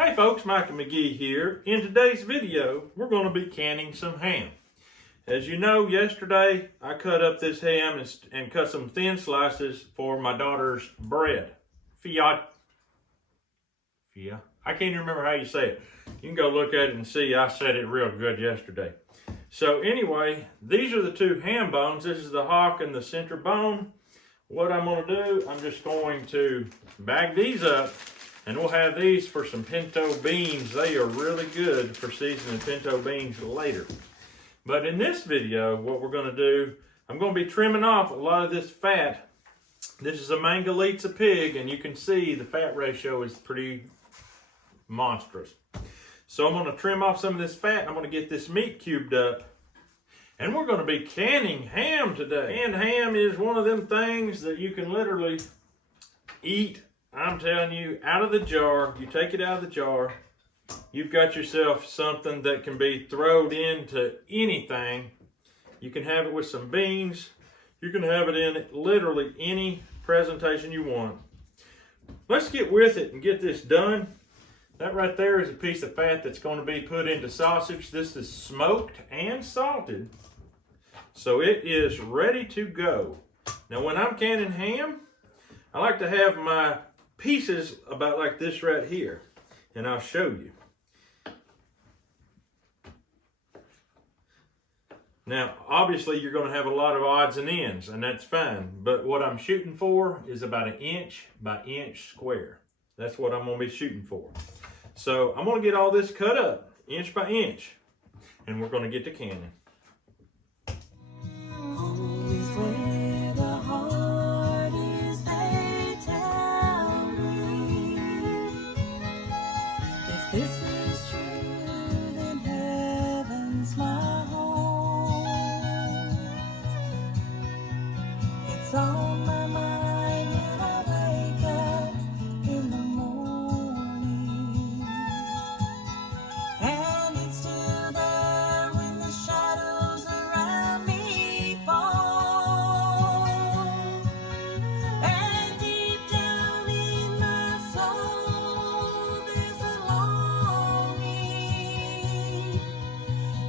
Hey folks, Mike McGee here. In today's video, we're going to be canning some ham. As you know, yesterday I cut up this ham and cut some thin slices for my daughter's bread. I can't even remember how you say it. You can go look at it and see I said it real good yesterday. So anyway, these are the two ham bones. This is the hock and the center bone. What I'm going to do, I'm just going to bag these up. And we'll have these for some pinto beans. They are really good for seasoning pinto beans later. But in this video, what we're going to do, I'm going to be trimming off a lot of this fat. This is a Mangalitsa pig, and you can see the fat ratio is pretty monstrous. So I'm going to trim off some of this fat. I'm going to get this meat cubed up. And we're going to be canning ham today. And ham is one of them things that you can literally eat. I'm telling you, out of the jar, you take it out of the jar, you've got yourself something that can be thrown into anything. You can have it with some beans. You can have it in literally any presentation you want. Let's get with it and get this done. That right there is a piece of fat that's going to be put into sausage. This is smoked and salted, so it is ready to go. Now, when I'm canning ham, I like to have my pieces about like this right here, and I'll show you. Now, obviously you're going to have a lot of odds and ends, and that's fine, but what I'm shooting for is about 1 inch by inch square. That's what I'm going to be shooting for. So I'm going to get all this cut up inch by inch, and we're going to get to canning. It's on my mind when I wake up in the morning, and it's still there when the shadows around me fall. And deep down in my soul there's a longing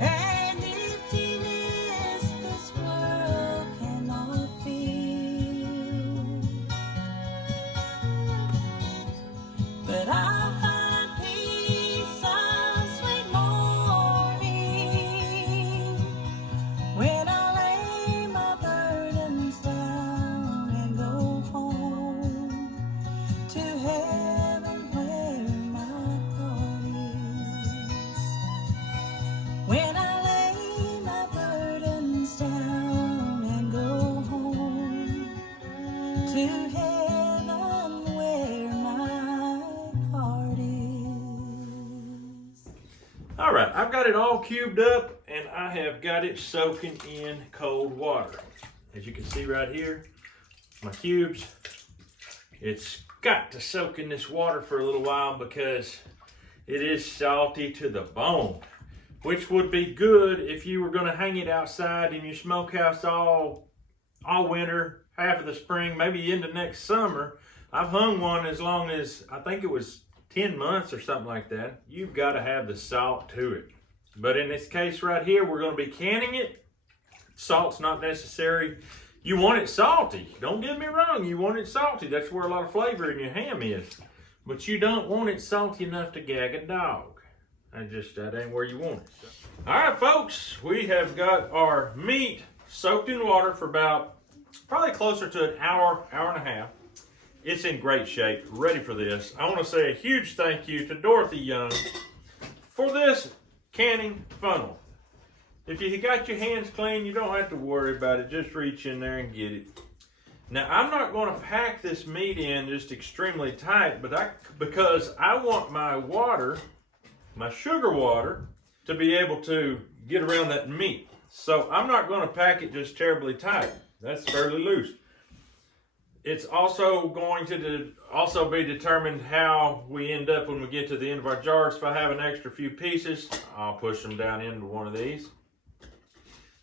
and emptiness this world cannot fill. But I'll find peace some sweet morning when I lay my burdens down and go home to heaven where my heart is. When I lay my burdens down and go home to heaven where my heart is. All right, I've got it all cubed up, and I have got it soaking in cold water. As you can see right here, my cubes, it's got to soak in this water for a little while because it is salty to the bone, which would be good if you were going to hang it outside in your smokehouse all winter, half of the spring, maybe into next summer. I've hung one as long as, I think it was 10 months or something like that. You've got to have the salt to it. But in this case right here, we're going to be canning it. Salt's not necessary. You want it salty. Don't get me wrong, you want it salty. That's where a lot of flavor in your ham is. But you don't want it salty enough to gag a dog. That ain't where you want it. So. All right, folks, we have got our meat soaked in water for about probably closer to an hour, hour and a half. It's in great shape, ready for this. I want to say a huge thank you to Dorothy Young for this canning funnel. If you got your hands clean, you don't have to worry about it. Just reach in there and get it. Now, I'm not going to pack this meat in just extremely tight, because I want my water, my sugar water, to be able to get around that meat. So I'm not going to pack it just terribly tight. That's fairly loose. It's also going to also be determined how we end up when we get to the end of our jars. If I have an extra few pieces, I'll push them down into one of these.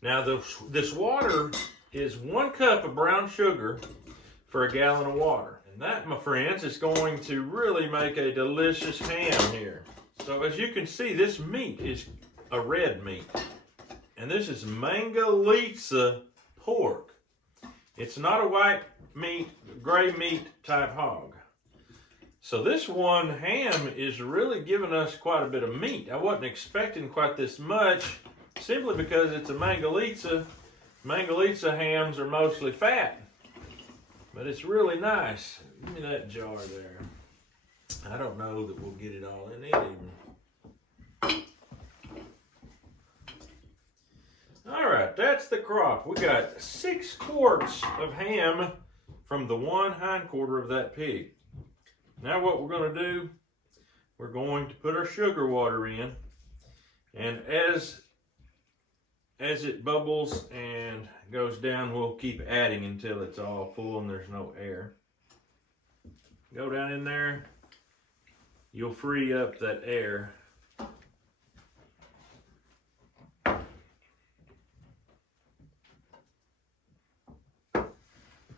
Now this water is 1 cup of brown sugar for a gallon of water. And And that, my friends, is going to really make a delicious ham here. So as you can see, this meat is a red meat. And this is Mangalitsa pork. It's not a white meat, gray meat type hog. So this one ham is really giving us quite a bit of meat. I wasn't expecting quite this much, simply because it's a Mangalitsa. Mangalitsa hams are mostly fat, but it's really nice. Give me that jar there. I don't know that we'll get it all in it even. All right, that's the crop. We got 6 quarts of ham from the one hindquarter of that pig. Now what we're going to do, we're going to put our sugar water in, and as it bubbles and goes down, we'll keep adding until it's all full and there's no air. Go down in there, you'll free up that air.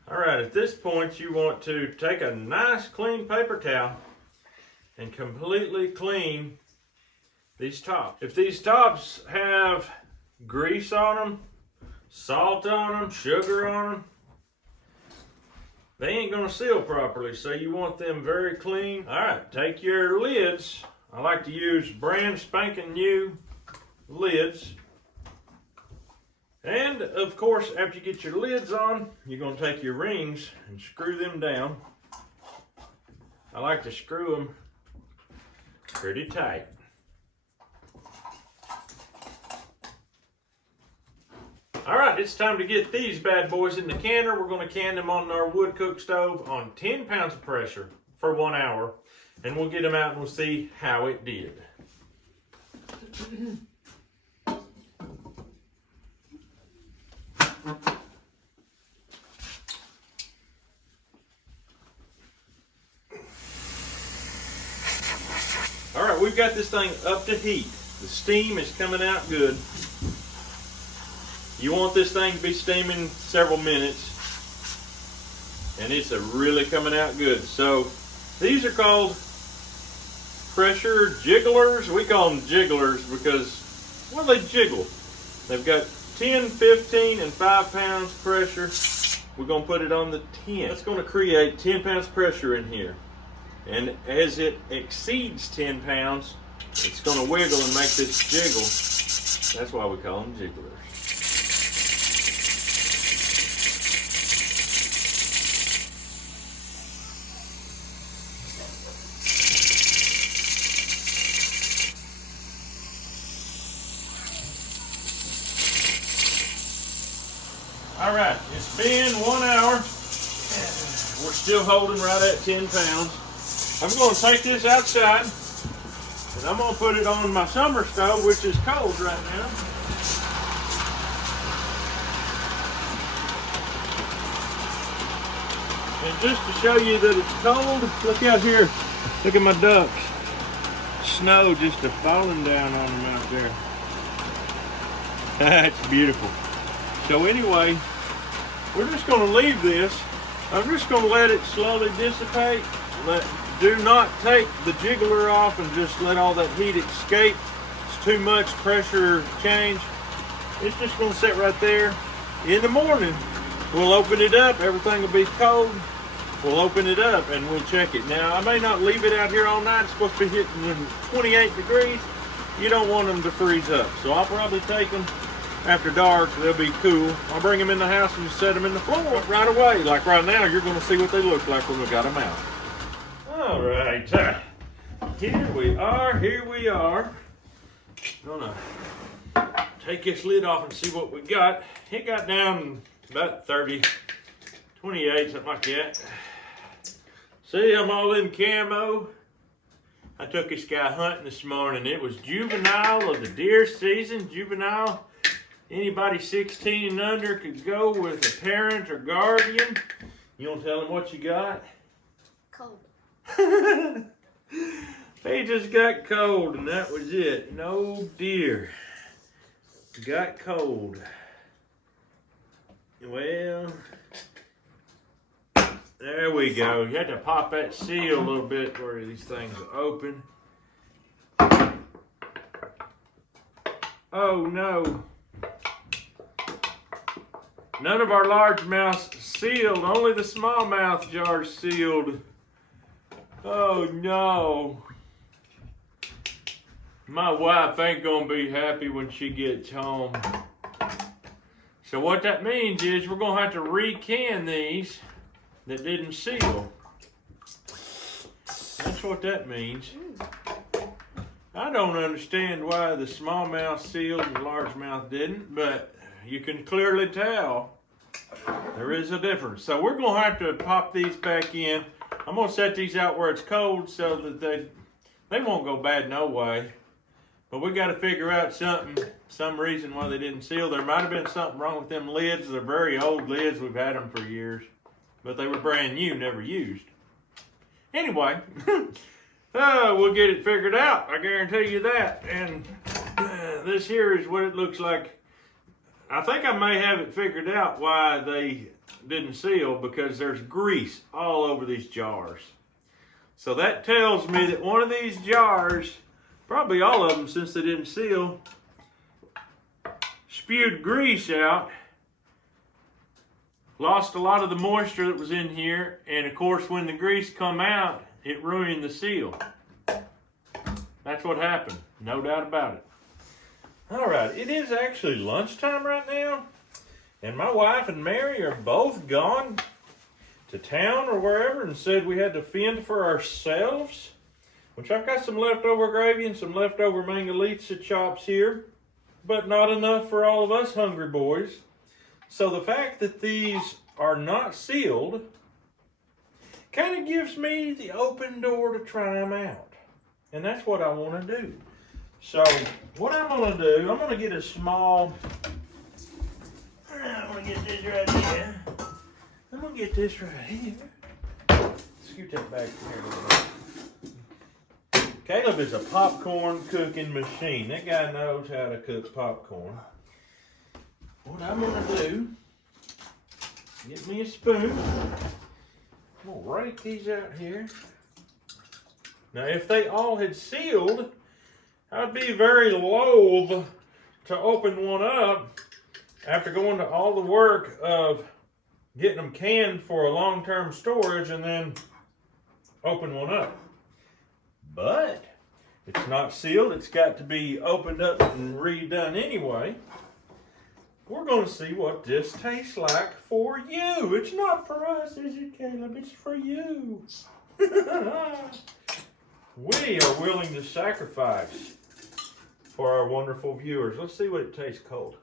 All right, at this point you want to take a nice clean paper towel and completely clean these tops. If these tops have grease on them, salt on them, sugar on them, they ain't gonna seal properly, so you want them very clean. All right, take your lids. I like to use brand spanking new lids. And of course, after you get your lids on, you're going to take your rings and screw them down. I like to screw them pretty tight. All right, it's time to get these bad boys in the canner. We're going to can them on our wood cook stove on 10 pounds of pressure for 1 hour. And we'll get them out and we'll see how it did. All right, we've got this thing up to heat. The steam is coming out good. You want this thing to be steaming several minutes, and it's really coming out good. So these are called pressure jigglers. We call them jigglers because, well, they jiggle. They've got 10, 15, and 5 pounds pressure. We're going to put it on the 10. That's going to create 10 pounds pressure in here. And as it exceeds 10 pounds, it's going to wiggle and make this jiggle. That's why we call them jigglers. All right, it's been 1 hour. We're still holding right at 10 pounds. I'm going to take this outside, and I'm going to put it on my summer stove, which is cold right now. And just to show you that it's cold, look out here. Look at my ducks. Snow just falling down on them out there. That's beautiful. So anyway, we're just going to leave this. I'm just going to let it slowly dissipate. Do not take the jiggler off and just let all that heat escape. It's too much pressure change. It's just going to sit right there. In the morning, we'll open it up. Everything will be cold. We'll open it up and we'll check it. Now, I may not leave it out here all night. It's supposed to be hitting 28 degrees. You don't want them to freeze up. So I'll probably take them after dark. They'll be cool. I'll bring them in the house and set them in the floor right away. Like right now, you're going to see what they look like when we got them out. All right, here we are. Gonna take this lid off and see what we got. It got down about 30, 28, something like that. See, I'm all in camo. I took this guy hunting this morning. It was juvenile of the deer season. Juvenile, anybody 16 and under could go with a parent or guardian. You want to tell them what you got? Cold. He just got cold and that was it. No deer. Got cold. Well, There we go. You have to pop that seal a little bit where these things are open. Oh no. None of our largemouths sealed, only the smallmouth jars sealed. Oh no. My wife ain't gonna be happy when she gets home. So what that means is we're gonna have to re-can these that didn't seal. That's what that means. I don't understand why the smallmouth sealed and the largemouth didn't, but you can clearly tell there is a difference. So we're gonna have to pop these back in. I'm gonna set these out where it's cold so that they won't go bad no way. But we gotta figure out some reason why they didn't seal. There might have been something wrong with them lids. They're very old lids. We've had them for years, but they were brand new, never used. Anyway, we'll get it figured out. I guarantee you that. And this here is what it looks like. I think I may have it figured out why they didn't seal, because there's grease all over these jars. So that tells me that one of these jars, probably all of them since they didn't seal, spewed grease out, lost a lot of the moisture that was in here, and of course when the grease come out, it ruined the seal. That's what happened, no doubt about it. All right, it is actually lunchtime right now, and my wife and Mary are both gone to town or wherever and said we had to fend for ourselves, which I've got some leftover gravy and some leftover Mangalitsa chops here, but not enough for all of us hungry boys. So the fact that these are not sealed kind of gives me the open door to try them out. And that's what I want to do. So what I'm going to do, I'm going to get a small, I'm going to get this right here. I'm going to get this right here. Scoot that back here a little bit. Caleb is a popcorn cooking machine. That guy knows how to cook popcorn. What I'm going to do, get me a spoon. I'm going to rake these out here. Now, if they all had sealed, I'd be very loath to open one up after going to all the work of getting them canned for a long-term storage and then open one up. But it's not sealed. It's got to be opened up and redone anyway. We're going to see what this tastes like for you. It's not for us, is it, Caleb? It's for you. We are willing to sacrifice for our wonderful viewers. Let's see what it tastes cold.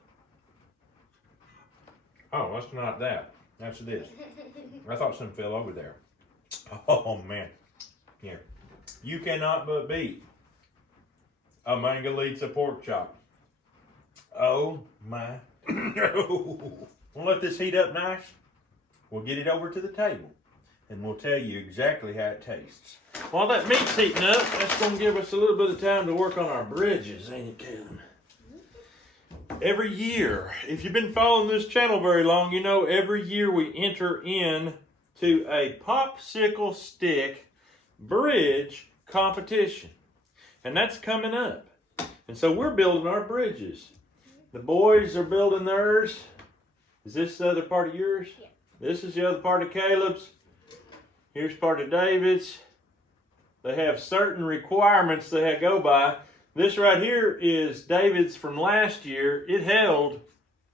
Oh, that's not that. That's this. I thought some fell over there. Oh, man. Here. You cannot but beat a Mangalitsa pork chop. Oh, my. We'll let this heat up nice. We'll get it over to the table, and we'll tell you exactly how it tastes. While that meat's heating up, that's going to give us a little bit of time to work on our bridges, ain't it, Caleb? Every year, if you've been following this channel very long, you know every year we enter into a popsicle stick bridge competition. And that's coming up. And so we're building our bridges. The boys are building theirs. Is this the other part of yours? Yeah. This is the other part of Caleb's. Here's part of David's. They have certain requirements they go by. This right here is David's from last year. It held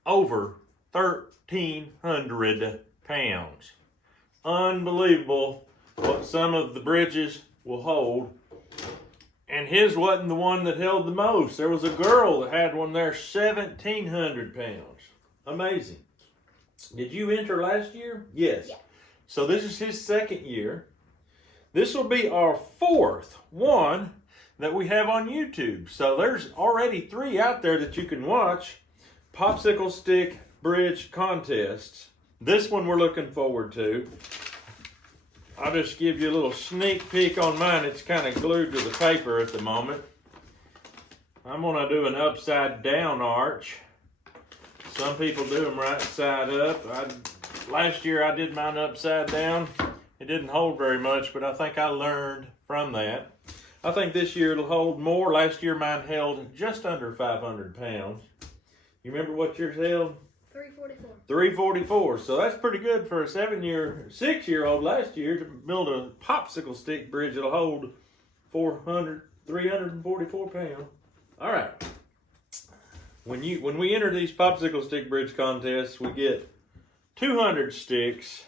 over 1,300 pounds. Unbelievable what some of the bridges will hold. And his wasn't the one that held the most. There was a girl that had one there, 1,700 pounds. Amazing. Did you enter last year? Yes. Yeah. So this is his second year. This will be our fourth one that we have on YouTube. So there's already 3 out there that you can watch. Popsicle stick bridge contests. This one we're looking forward to. I'll just give you a little sneak peek on mine. It's kind of glued to the paper at the moment. I'm going to do an upside down arch. Some people do them right side up. Last year I did mine upside down. It didn't hold very much, but I think I learned from that. I think this year it'll hold more. Last year mine held just under 500 pounds. You remember what yours held? 344. 344. So that's pretty good for a 6-year-old last year to build a popsicle stick bridge that'll hold 344 pounds. All right. When we enter these popsicle stick bridge contests, we get 200 sticks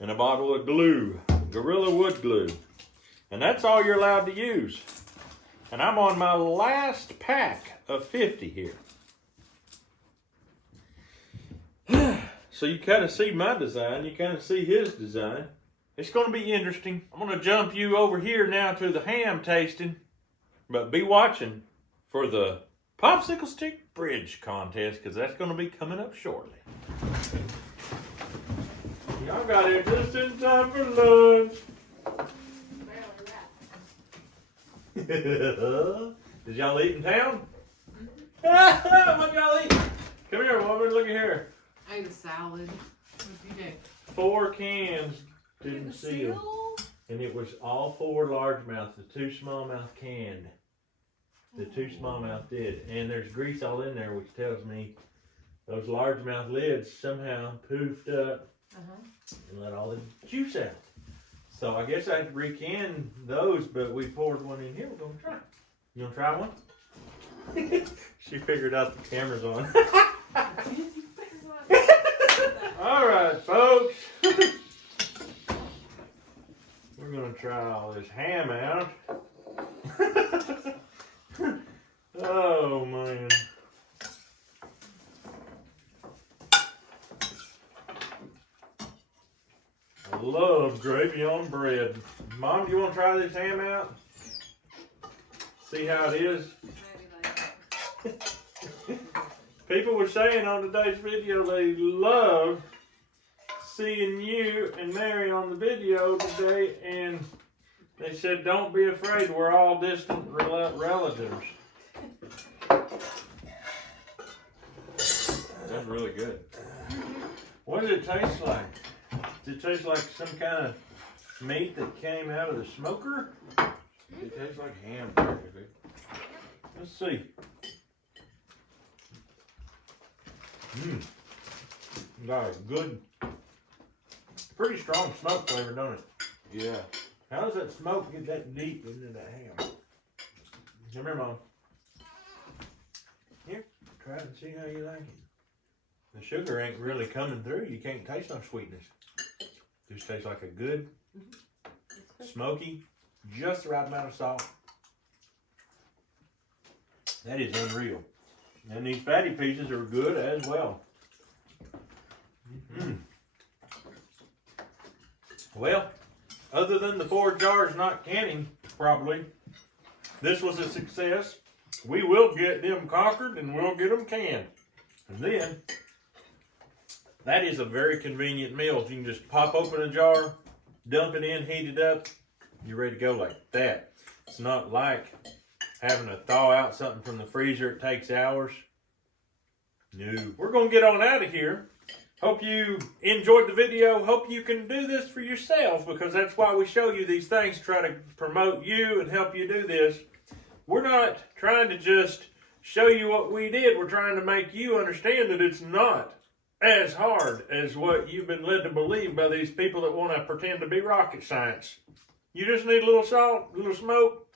and a bottle of glue, Gorilla Wood glue. And that's all you're allowed to use. And I'm on my last pack of 50 here. So you kind of see my design, you kind of see his design. It's going to be interesting. I'm going to jump you over here now to the ham tasting, but be watching for the popsicle stick bridge contest because that's going to be coming up shortly. Y'all got here just in time for lunch. Did y'all eat in town? What y'all eat? Come here, woman. Look at here. I ate a salad. What did you do? 4 cans didn't seal. And it was all 4 largemouth. The 2 smallmouth canned. The 2 smallmouth did. And there's grease all in there, which tells me those largemouth lids somehow poofed up and let all the juice out. So I guess I'd recan those, but we poured one in here. We're going to try. You want to try one? She figured out the camera's on. All right, folks. We're going to try all this ham out. Oh, man. I love gravy on bread. Mom, do you want to try this ham out? See how it is? People were saying on today's video they love seeing you and Mary on the video today, and they said don't be afraid, we're all distant relatives. That's really good. What does it taste like? Does it taste like some kind of meat that came out of the smoker? It tastes like ham, basically. Let's see. Got a good, pretty strong smoke flavor, don't it? Yeah. How does that smoke get that deep into that ham? Come here, Mom. Here, try it and see how you like it. The sugar ain't really coming through. You can't taste no sweetness. Just tastes like a good, smoky, just the right amount of salt. That is unreal. And these fatty pieces are good as well. Well, other than the 4 jars not canning properly, this was a success. We will get them conquered and we'll get them canned. And then, that is a very convenient meal. You can just pop open a jar, dump it in, heat it up, you're ready to go like that. It's not like having to thaw out something from the freezer. It takes hours. No. We're going to get on out of here. Hope you enjoyed the video. Hope you can do this for yourself, because that's why we show you these things, try to promote you and help you do this. We're not trying to just show you what we did. We're trying to make you understand that it's not as hard as what you've been led to believe by these people that want to pretend to be rocket science. You just need a little salt, a little smoke.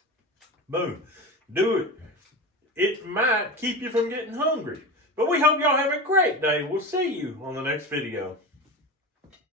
Boom. Do it. It might keep you from getting hungry. But we hope y'all have a great day. We'll see you on the next video.